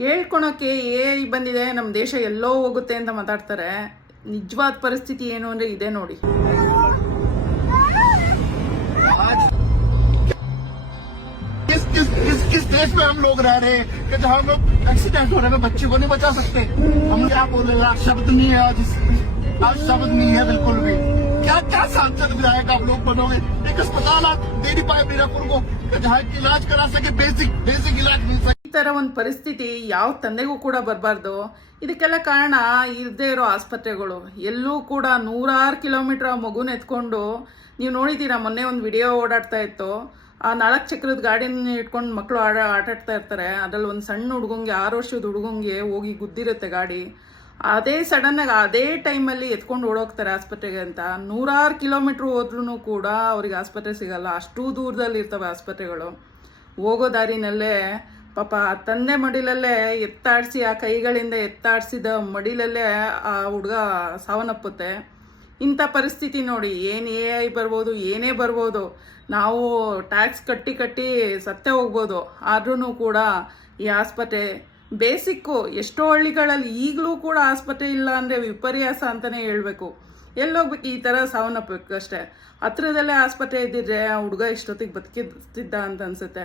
ಹೇಳ್ಕೊಳಕ್ಕೆ AI ಬಂದಿದೆ, ನಮ್ಮ ದೇಶ ಎಲ್ಲೋ ಹೋಗುತ್ತೆ ಅಂತ ಮಾತಾಡ್ತಾರೆ. ನಿಜವಾದ ಪರಿಸ್ಥಿತಿ ಏನು ಅಂದ್ರೆ ಇದೆ ನೋಡಿ. किस देश में हम लोग रह रहे हैं कि जहाँ हम लोग एक्सीडेंट हो रहे हैं, बच्चे को नहीं बचा सकते? हम क्या बोले? शब्द नहीं है आज शब्द नहीं है बिल्कुल भी। क्या क्या सांसद विधायक आप लोग बनोगे? एक अस्पताल आप दे नहीं पाए मीरापुर को जहाँ इलाज करा सके, बेसिक इलाज मिल सके। ಈ ತರ ಒಂದು ಪರಿಸ್ಥಿತಿ ಯಾವ ತಂದೆಗೂ ಕೂಡ ಬರಬಾರ್ದು. ಇದಕ್ಕೆಲ್ಲ ಕಾರಣ ಇರದೇ ಇರೋ ಆಸ್ಪತ್ರೆಗಳು. ಎಲ್ಲೂ ಕೂಡ 100 ಕಿಲೋಮೀಟರ್ ಮಗುನ ಎತ್ಕೊಂಡು, ನೀವು ನೋಡಿದ್ದೀರಾ ಮೊನ್ನೆ ಒಂದು ವಿಡಿಯೋ ಓಡಾಡ್ತಾ ಇತ್ತು. ಆ 4 ಚಕ್ರದ ಗಾಡಿನ ಇಟ್ಕೊಂಡು ಮಕ್ಕಳು ಆಟಾಡ್ತಾ ಇರ್ತಾರೆ. ಅದ್ರಲ್ಲಿ ಒಂದು ಸಣ್ಣ ಹುಡುಗಂಗೆ, 6 ವರ್ಷದ ಹುಡುಗಂಗೆ ಹೋಗಿ ಗುದ್ದಿರುತ್ತೆ ಗಾಡಿ. ಅದೇ ಸಡನ್ ಆಗಿ ಅದೇ ಟೈಮಲ್ಲಿ ಎತ್ಕೊಂಡು ಓಡೋಗ್ತಾರೆ ಆಸ್ಪತ್ರೆಗೆ ಅಂತ. 100 ಕಿಲೋಮೀಟರ್ ಹೋದ್ರೂ ಕೂಡ ಅವ್ರಿಗೆ ಆಸ್ಪತ್ರೆ ಸಿಗಲ್ಲ. ಅಷ್ಟು ದೂರದಲ್ಲಿ ಇರ್ತವೆ ಆಸ್ಪತ್ರೆಗಳು. ಹೋಗೋ ದಾರಿನಲ್ಲೇ ಪಾಪ ತಂದೆ ಮಡಿಲಲ್ಲೇ ಎತ್ತಾಡಿಸಿ, ಆ ಕೈಗಳಿಂದ ಎತ್ತಾಡಿಸಿದ ಮಡಿಲಲ್ಲೇ ಆ ಹುಡುಗ ಸಾವನ್ನಪ್ಪುತ್ತೆ. ಇಂಥ ಪರಿಸ್ಥಿತಿ ನೋಡಿ. ಏನು AI ಬರ್ಬೋದು, ಏನೇ ಬರ್ಬೋದು, ನಾವು ಟ್ಯಾಕ್ಸ್ ಕಟ್ಟಿ ಸತ್ತೇ ಹೋಗ್ಬೋದು. ಆದ್ರೂ ಕೂಡ ಈ ಆಸ್ಪತ್ರೆ ಬೇಸಿಕ್ಕು. ಎಷ್ಟೋ ಹಳ್ಳಿಗಳಲ್ಲಿ ಈಗಲೂ ಕೂಡ ಆಸ್ಪತ್ರೆ ಇಲ್ಲ ಅಂದರೆ ವಿಪರ್ಯಾಸ ಅಂತಲೇ ಹೇಳ್ಬೇಕು. ಎಲ್ಲೋಗ್ಬೇಕು, ಈ ಥರ ಸಾವನ್ನಪ್ಪಬೇಕು ಅಷ್ಟೇ. ಹತ್ರದಲ್ಲೇ ಆಸ್ಪತ್ರೆ ಇದ್ದಿದ್ರೆ ಆ ಹುಡುಗ ಇಷ್ಟೊತ್ತಿಗೆ ಬದುಕಿದ್ದ ಅಂತ ಅನ್ಸುತ್ತೆ.